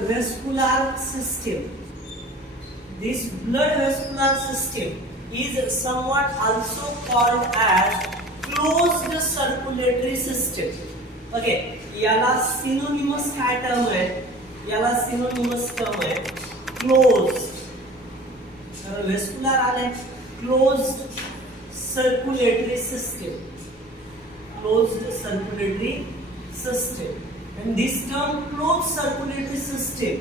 vascular system. This blood vascular system is somewhat also called as closed circulatory system. Okay, याला synonymous काय term है? याला synonymous term है closed. तर vascular आले closed circulatory system. Closed circulatory system. And this term closed circulatory system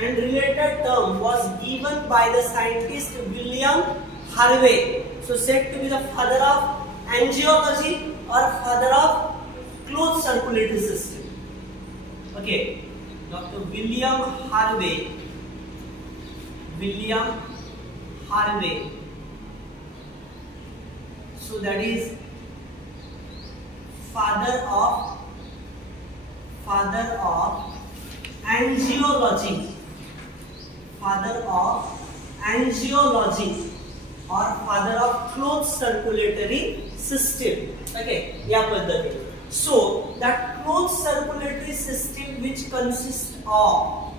and related term was given by the scientist William Harvey. So said to be the father of angiology or father of closed circulatory system. Okay, Dr. William Harvey. William Harvey. So that is father of angiology. Father of angiology or father of closed circulatory system. Okay, या पद्धती. So that closed circulatory system which consists of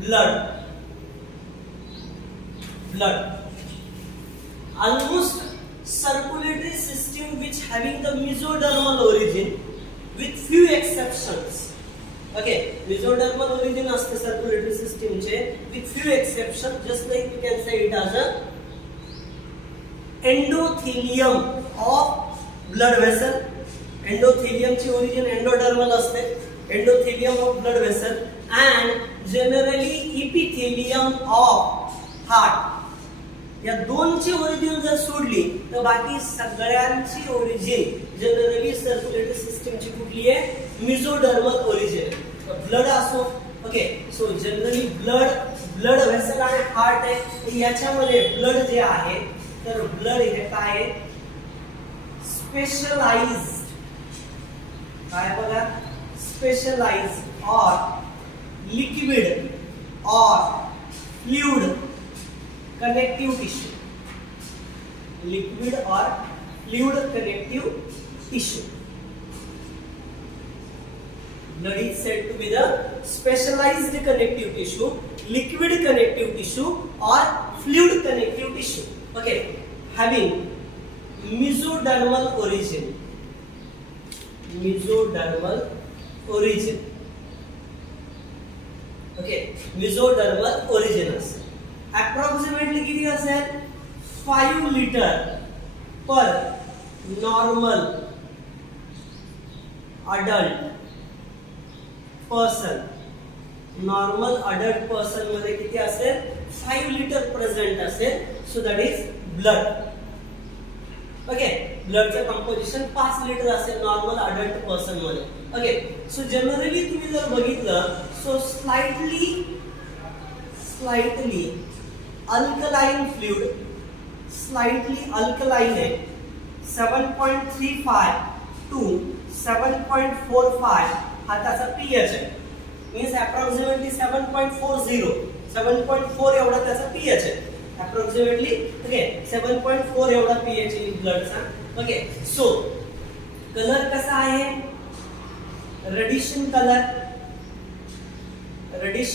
blood. Almost circulatory system which having the mesodermal origin with few exceptions. Okay, mesodermal origin असते circulatory system चे with few exceptions, just like you can say it as a endothelium of blood vessel. Endothelium ची origin endodermal असते, endothelium of blood vessel, and generally epithelium of heart. या दोनची origin जर सोडली तर बाकी सगळ्यांची ओरिजिन जनरली सर्क्युलेटरी सिस्टमची कुठली आहे? Mesodermal origin. ब्लड असो. Okay, so generally blood vessel आणि हार्ट आहे, याच्यामध्ये ब्लड जे आहे तर ब्लड हे काय आहे? स्पेशलाइज्ड. काय बघा? स्पेशलाइज्ड और लिक्विड और fluid connective tissue. Liquid or fluid connective tissue. Blood is said to be the specialized connective tissue, liquid connective tissue or fluid connective tissue. Okay, having mesodermal origin. Mesodermal origin. Okay, mesodermal origin असेल. Approximately किती असेल? 5 liter per normal adult person. Normal adult person मध्ये किती असेल? 5 liter present असेल. So that is blood. Okay, blood चे composition 5 liter असेल normal adult person मध्ये. Okay, so generally तुम्ही जर बघितलं, so slightly alkaline fluid, slightly alkaline है, 7.35 to 7.45 हा त्याचा pH आहे. Means approximately 7.4 एवढा त्याचा pH आहे. Approximately, okay, 7.4 एवढा pH in blood चा. Okay, so कलर कसा आहे? रेडिश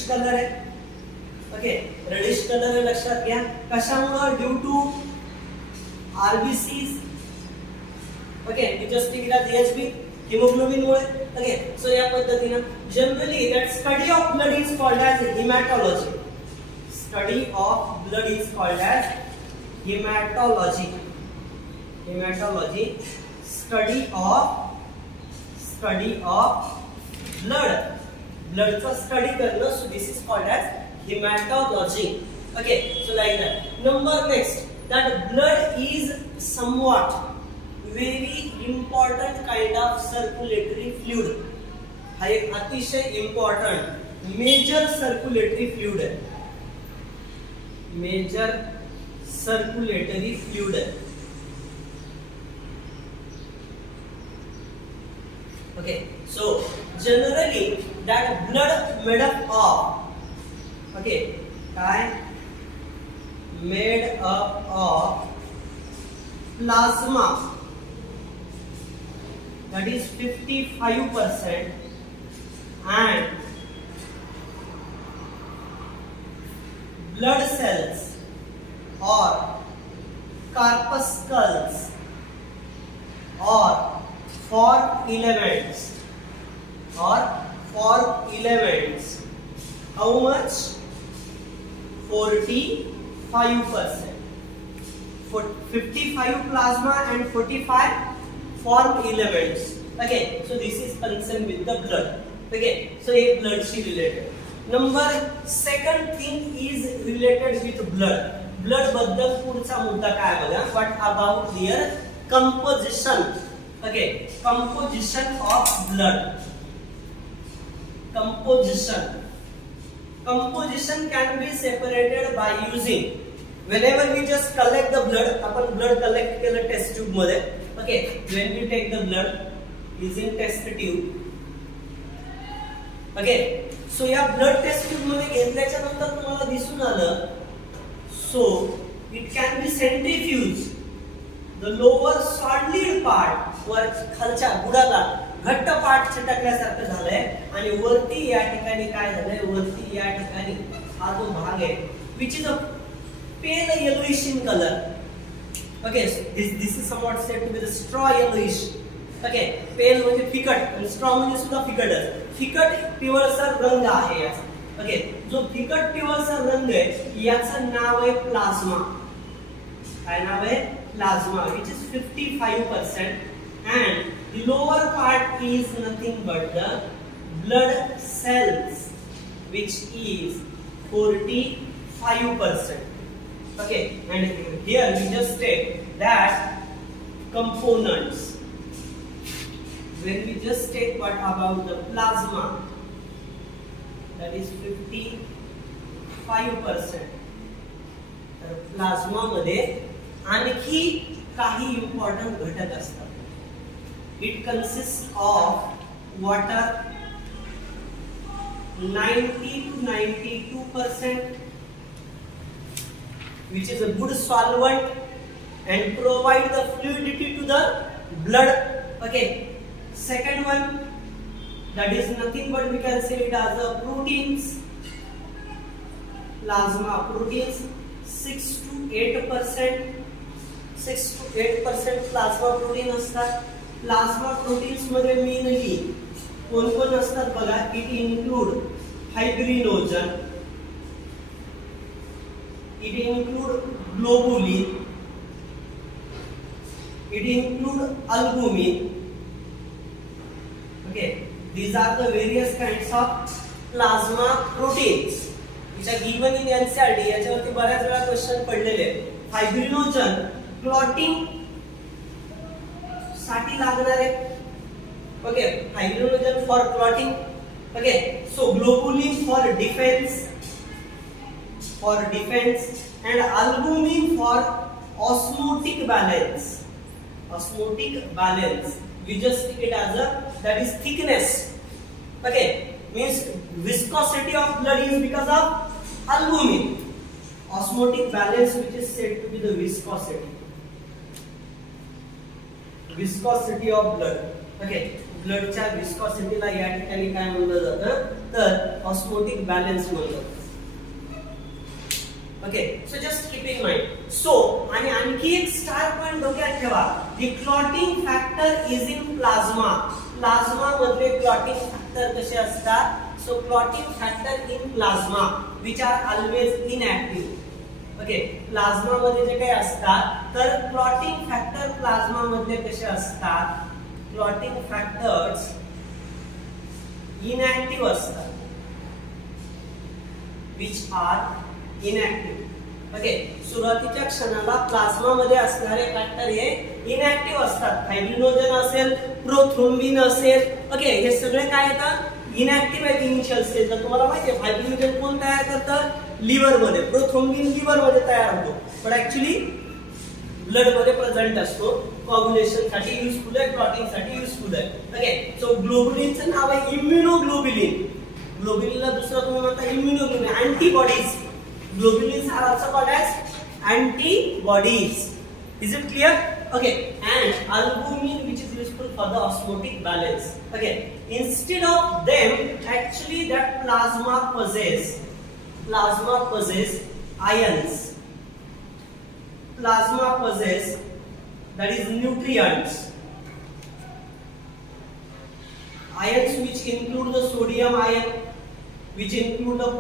कलर आहे. ओके, रेडिश कलर हे लक्षात घ्या. कशामुळे? Due to RBCs. ओके, निजोस्टिग्रा एचबी हिमोग्लोबिन मुळे. ओके, सो या पद्धतीने generally that study of blood is called as haematology. Study of blood is called as haematology. Study of ब्लडचा स्टडी करणं. So this is called as hematology. Okay, so like that. Number next, that blood is somewhat very important kind of circulatory fluid. हा एक अतिशय important major circulatory fluid है. Major circulatory fluid है. Okay, so generally that blood made up of, okay, काय? Made up of plasma that is 55%, and blood cells or corpuscles or form elements how much? 45%. 55 plasma and 45 form elements. Okay, so this is concerned with the blood. Okay, so a blood she related. Number second thing is related with blood. Blood बद्दल पुढचा मुद्दा काय बघा. What about their composition? Okay, composition of blood. Composition can be separated by using, whenever we just collect the blood, आपण blood collect केलं test tube मध्ये. Okay, when we take the blood using test tube. Okay, so या blood test tube मध्ये घेतल्याच्या नंतर तुम्हाला दिसून आलं, so it can be centrifuged. The lower solid part वर खालच्या बुडाला घट्ट पार्ट चिटकल्यासारखं झालंय आणि वरती या ठिकाणी काय झालंय, वरती या ठिकाणी हा जो भाग आहे which is a pale yellowish in color. Okay, so this is somewhat said to be the straw yellowish. Okay, pale म्हणजे फिकट आणि straw म्हणजे सुद्धा फिकटच. फिकट पिवळसर रंग आहे याचा. ओके, जो फिकट पिवळसर रंग आहे याचं नाव आहे प्लाझ्मा. काय नाव आहे? Plasma, which is 55%, and the lower part is nothing but the blood cells, which is 45%. Okay, and here we just take that components. When we just take what about the plasma, that is 55%. तर plasma मध्ये आणखी काही important घटक असतात. It consists of water 90 to 92%, which is a good solvent and provide the fluidity to the blood. Okay, second one, that is nothing but we can say it as a proteins. Plasma proteins 6 to 8%. 6 to 8% plasma protein असतात. Plasma proteins मध्ये mainly कोण कोण असतात बघा. It include fibrinogen, it include globulin, it include albumin. Okay, these are the various kinds of plasma proteins which are given in NCERT. याच्यावरती बऱ्याच वेळा question पडलेले. फायब्रिनोजन क्लॉटिंग साठी लागणारे. Okay, fibrinogen for clotting. Okay, so globulin for defence and albumin for osmotic balance. We just take it as a, that is thickness. Okay, means viscosity of blood is because of albumin. Osmotic balance, which is said to be the viscosity of blood. Okay, ब्लडच्या विस्कॉसिटीला या ठिकाणी काय म्हणलं जातं, तर osmotic balance म्हणलं जातं. Okay, so just keep in mind. So आणि आणखी एक स्टार पॉइंट डोक्यात ठेवा. The clotting factor is in plasma. Plasma मध्ये क्लॉटिंग फॅक्टर कसे असतात? So clotting factor in plasma which are always inactive. Okay, plasma मध्ये जे काही असतात तर क्लॉटिंग फॅक्टर प्लाझ्मा मध्ये कसे असतात? क्लॉटिंग फॅक्टर्स इनएक्टिव्ह असतात, विच आर इनएक्टिव्ह. ओके, सुरुवातीच्या क्षणाला प्लाझ्मा मध्ये असणारे फॅक्टर हे इनएक्टिव्ह असतात. फायब्रिनोजन असेल, प्रोथ्रोम्बिन असेल. ओके, हे सगळे काय येतात? इनएक्टिव्ह आहेत इनिशियल स्टेजला. तुम्हाला माहिती आहे फायब्रिनोजन कोण तयार करतं? लिव्हर मध्ये. प्रोथ्रोम्बिन लिव्हर मध्ये तयार होतो, पण ऍक्च्युली ब्लड मध्ये प्रेझेंट असतो. कोअग्युलेशन साठी युजफुल आहे, क्लॉटिंग साठी युजफुल आहे. ओके, सो ग्लोबुलिनचं नाव आहे इम्युनोग्लोबुलिन. ग्लोबुलिनला दुसरं तुम्ही म्हणता immunoglobulin, antibodies. Globulins are also called as antibodies. Is it clear? Okay, and albumin, which is useful for the osmotic balance. Okay, instead of them, actually that plasma possess ions. Plasma possess, that is nutrients. Ions which include the sodium ion, which include the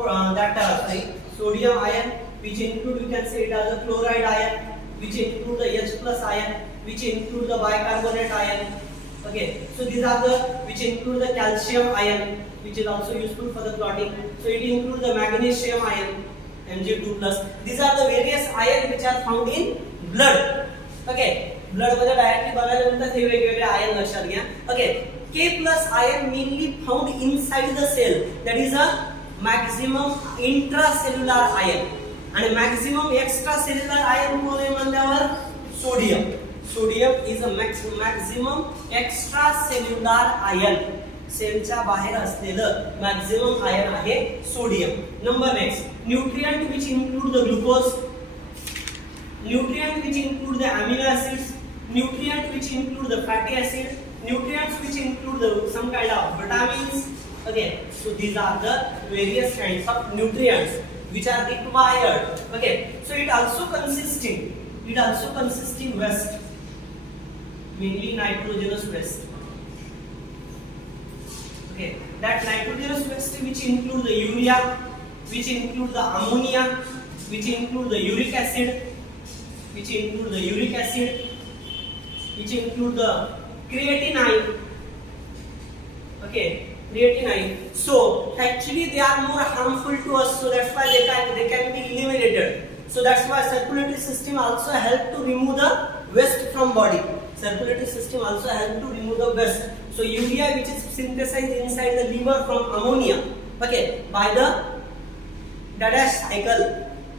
sodium ion, which include, we can say it as a chloride ion, which include the H plus ion, which include the bicarbonate ion. Okay, so these are the which include the calcium ion, which is also useful for the clotting. So it includes the magnesium ion, Mg2 plus. These are the various ions which are found in blood. Okay, blood मध्ये directly बघायला मिळतात हे वेगवेगळे ion लक्षात घ्या. Okay, K plus ion mainly found inside the cell, that is a maximum intracellular ion, and maximum extracellular ion कोण आहे म्हणल्यावर sodium. Sodium is a maximum extracellular ion. सेलच्या बाहेर असलेलं मॅक्सिमम आयन आहे sodium. Number next, nutrient which include the glucose, nutrient which include the amino acids, nutrient which include the fatty acids, nutrients which include the some kind of vitamins. Okay, so these are the various kinds of nutrients which are required. Okay, so it also consisting waste, mainly nitrogenous waste. Okay, that nitrogenous waste which include the urea, which include the ammonia, which include the uric acid, which include the creatinine. Okay, creatinine. So actually they are more harmful to us, so that's why they can be eliminated. So that's why circulatory system also help to remove the waste from body. Circulatory system also help to remove the waste. So urea, which is synthesized inside the liver from ammonia, okay, by the Dadash cycle.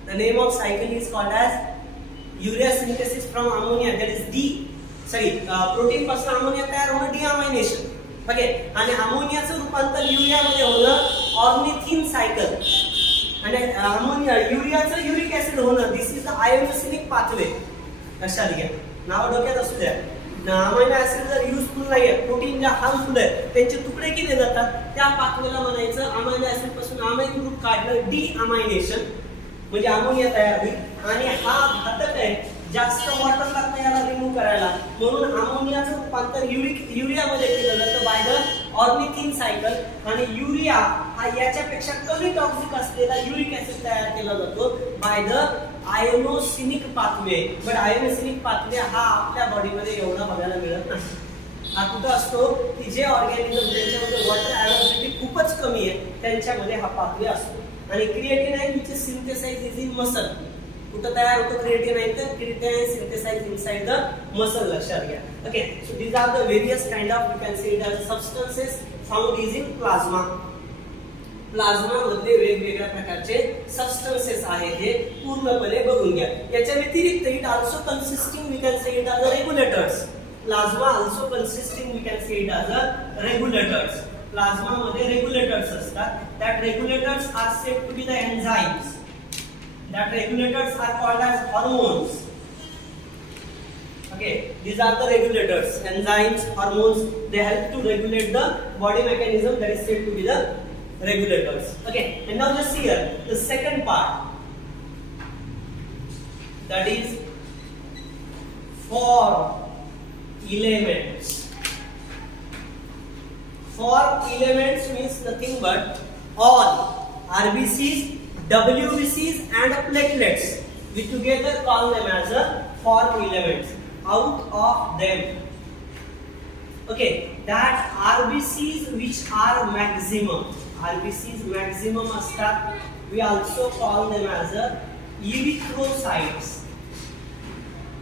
The name of cycle is called as urea synthesis from ammonia, that is protein पासून ammonia तयार होणं डिअमायनेशन. Okay, आणि अमोनियाचं रूपांतर urea मध्ये होणं ornithine cycle, आणि ammonia युरियाचं uric acid होणं, दिस is the inosinic pathway. लक्षात घ्या, नाव डोक्यात असू द्या. अमायनो ऍसिड जर युजफुल नाहीये, प्रोटीन जे हार्मफुल आहे त्यांचे तुकडे केले जातात, त्या पाथवेला म्हणायचं अमायनो ऍसिड पासून अमाइन ग्रुप काढलं, डिअमायनेशन, म्हणजे अमोनिया तयार होईल. आणि हा घातक आहे, जास्त वॉटर लागतं याला रिमूव्ह करायला, म्हणून अमोनियाचं रूपांतर युरियामध्ये केलं जातं बाय द ऑर्निथिन सायकल. आणि युरिया हा याच्यापेक्षा कमी टॉक्सिक असलेला युरिक ऍसिड तयार केला जातो by the inosinic pathway. But inosinic pathway हा आपल्या बॉडीमध्ये एवढा बघायला मिळत नाही. हा कुठं असतो की जे ऑर्गॅनिझम ज्यांच्यामध्ये वॉटर ऍव्हेलेबिलिटी खूपच कमी आहे त्यांच्यामध्ये हा पाथवे असतो. आणि creatinine which is synthesize in muscle. कुठं तयार होतो क्रिएटिनाइन? तर creatinine synthesize inside the muscle. लक्षात घ्या. Okay, so these are the various kind of, you can say it as substances found in plasma. Plasma मध्ये वेगवेगळ्या प्रकारचे सबस्टन्सेस आहेत, हे पूर्णपणे बघून घ्या. याच्या व्यतिरिक्त it also consisting, we can say it as regulators. Plasma also consisting, we can say it as regulators. Plasma मध्ये रेग्युलेटर्स असतात. That regulators are said to be the enzymes. That regulators are called as hormones. Okay, these are the regulators, enzymes, hormones. They help to regulate the body mechanism, that is said to be the regulators. Okay, and now just see here the second part, that is form elements. Form elements means nothing but all RBCs, WBCs and platelets. We together call them as a form elements. Out of them, okay, that RBCs which are maximum, RBCs maximum astat, we also call them as a erythrocytes.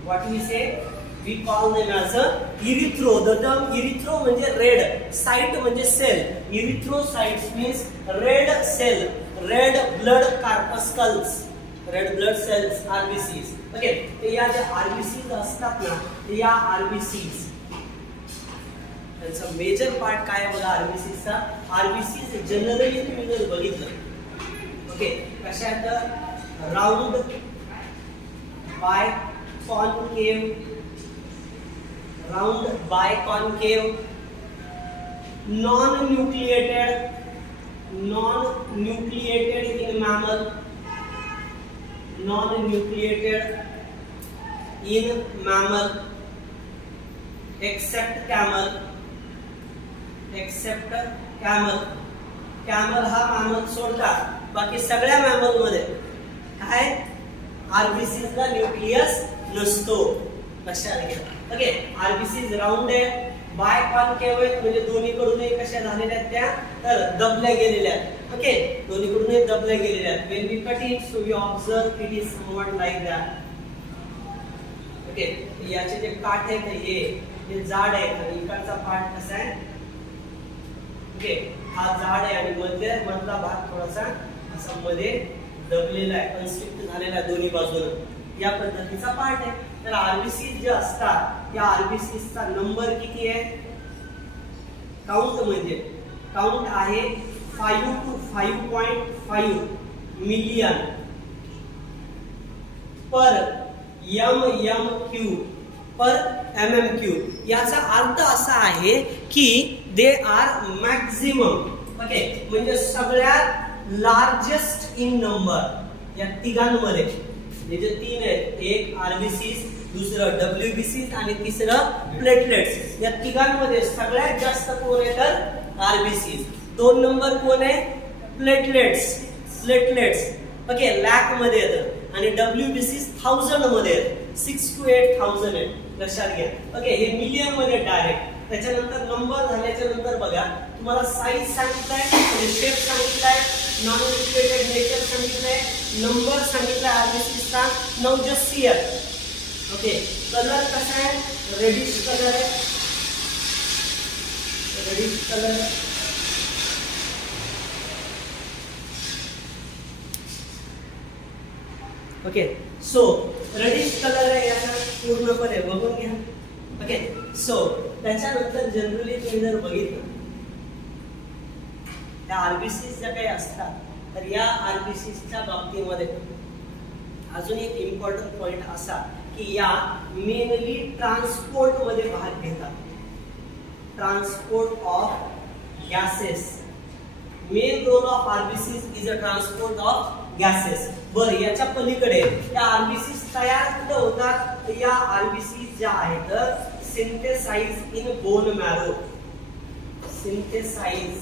What we say? We call them as a erythro. The term erythro म्हणजे red, cyte म्हणजे cell. Erythrocytes means red cell, red blood corpuscles, red blood cells, RBCs. Okay, तर या ज्या RBCs असतात ना, या RBCs त्यांचा major part काय आहे बघा. RBCs चा, RBCs जनरली तुम्ही जर बघितलं, ओके, कशा आहेत? Round, biconcave, round biconcave, non-nucleated in mammal, non-nucleated in mammal except camel. Camel हा मॅमल सोडला बाकी सगळ्या मॅमल मध्ये काय आरबीसीज ला न्यूक्लियस नसतो. लक्षात घ्या. ओके, आरबीसीज राऊंड आहे, बाय कॉन्केव्ह आहेत म्हणजे दोन्हीकडूनही कशा झालेल्या आहेत त्या तर दबल्या गेलेल्या आहेत. ओके, दोन्हीकडूनही दबल्या गेलेल्या आहेत. When we cut it so we observe it is somewhat like that. Okay, याचे जे काठ आहेत हे जाड आहे आणि इकडचा पार्ट कसा आहे. ओके, हा जाड आहे आणि मधला भाग थोडासा असा मध्ये दबलेला आहे, कन्स्ट्रिक्ट झालेला आहे दोन्ही बाजूने. या पद्धतीचा पार्ट आहे. तर आरबीसी जे असतात या आरबीसीचा नंबर किती आहे. काउंट म्हणजे काउंट आहे 5 to 5.5 मिलियन पर mmq. याचा अर्थ असा आहे की दे आर मॅक्झिमम. ओके, म्हणजे सगळ्यात लार्जेस्ट इन नंबर या तिघांमध्ये. हे जे तीन आहेत, एक आरबीसीज, दुसरं डब्ल्यूबीसीज आणि तिसरं प्लेटलेट्स, या तिघांमध्ये सगळ्यात जास्त कोण आहे तर आरबीसीज. 2 नंबर कोण आहे प्लेटलेट्स. ओके, लॅक मध्ये येतं आणि डब्ल्यूबीसीज 1000 मध्ये येतं. 6 to 8000 आहे. लक्षात घ्या. ओके, हे मिलियन मध्ये डायरेक्ट. त्याच्यानंतर नंबर झाल्याच्या नंतर बघा तुम्हाला साईज सांगितलाय, शेप सांगितलाय, नॉन न्यूक्लिएटेड नेचर सांगितलंय, नंबर सांगितलाय आरबीसीचा. Now just see here. Okay, colour कसा आहे रेडिश कलर आहे. Reddish colour okay, so reddish colour आहे याचा पूर्णपणे बघून घ्या. ओके, सो त्याच्यानंतर जनरली तुम्ही जर बघितलं त्या आरबीसीज ज्या काही असतात तर या आरबीसीजच्या बाबतीमध्ये अजून एक इम्पॉर्टंट पॉइंट असा की या मेनली ट्रान्सपोर्ट मध्ये भाग घेतात. Transport of gases. Main role of RBCs is a transport of gases. बर, याच्या पलीकडे या आरबीसीज तयार कुठे होतात. या आरबीसीज ज्या आहेत synthesize in bone marrow. Synthesize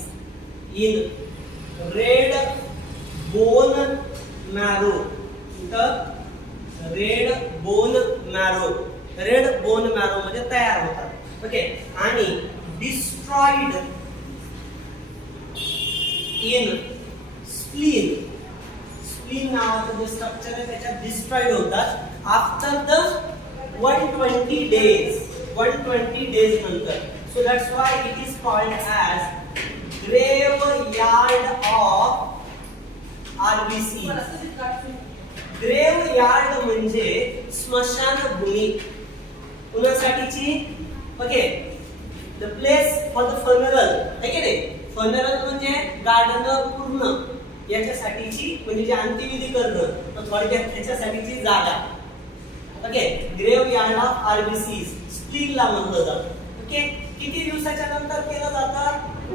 in red bone marrow. Red bone marrow मध्ये तयार होतात. ओके, आणि डिस्ट्रॉइड इन स्प्लीन. स्प्लीन नावाचं जे स्ट्रक्चर आहे त्याच्यात डिस्ट्रॉइड होतात आफ्टर द 120 days नंतर. So that's why it is called as graveyard of RBC. Graveyard म्हणजे स्मशानभूमी कुणासाठीची. Okay, the place for the funeral. है की नाही. फनरल म्हणजे गार्डन पूर्ण याच्यासाठीची म्हणजे जे अंत्यविधी करणं थोडक्यात त्याच्यासाठीची जागा. ओके, ग्रेवयार्ड ऑफ आरबीसीज स्प्लीनला म्हटलं जातं. ओके, किती दिवसाच्या नंतर केलं जातं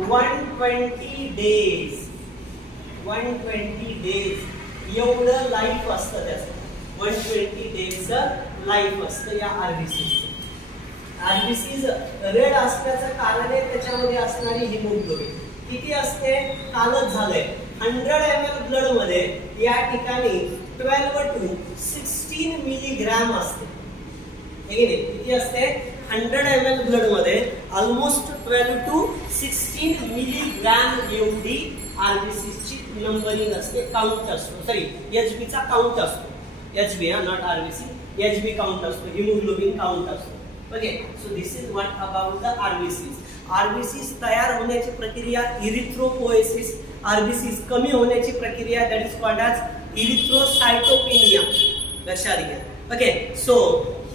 120 days. 120 days एवढं लाईफ असतं त्याचं. 120 days लाईफ असतं या आरबीसीज. आरबीसीज रेड असण्याचं कारण आहे त्याच्यामध्ये असणारी हिमोग्लोबिन किती असते कालच झालंय. 100 ml ब्लड मध्ये या ठिकाणी 12 to 16 मिलीग्रॅम असते. किती असते 100 ml ब्लड मध्ये ऑलमोस्ट 12 to 16 मिलीग्रॅम एवढी आरबीसीची नंबरिंग असते. काउंट असतो. सॉरी, एचबी चा काउंट असतो. HB not RBC. HB count असतो. हिमोग्लोबिन काउंट असतो. Okay, so this is what about the RBCs. RBCs तयार होण्याची प्रक्रिया इरिथ्रोपोएसिस. आरबीसीज कमी होण्याची प्रक्रिया that is called as erythrocytopenia. लक्षात घ्या. ओके, सो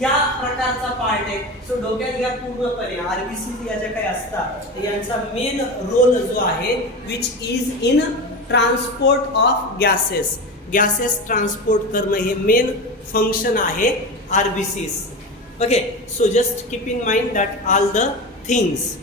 या प्रकारचा पार्ट आहे. सो डोक्यात घ्या पूर्णपणे आरबीसीज या ज्या काही असतात यांचा मेन रोल जो आहे which is in transport of gases. Gases transport करणं हे मेन फंक्शन आहे RBCs. Okay, so just keep in mind that all the things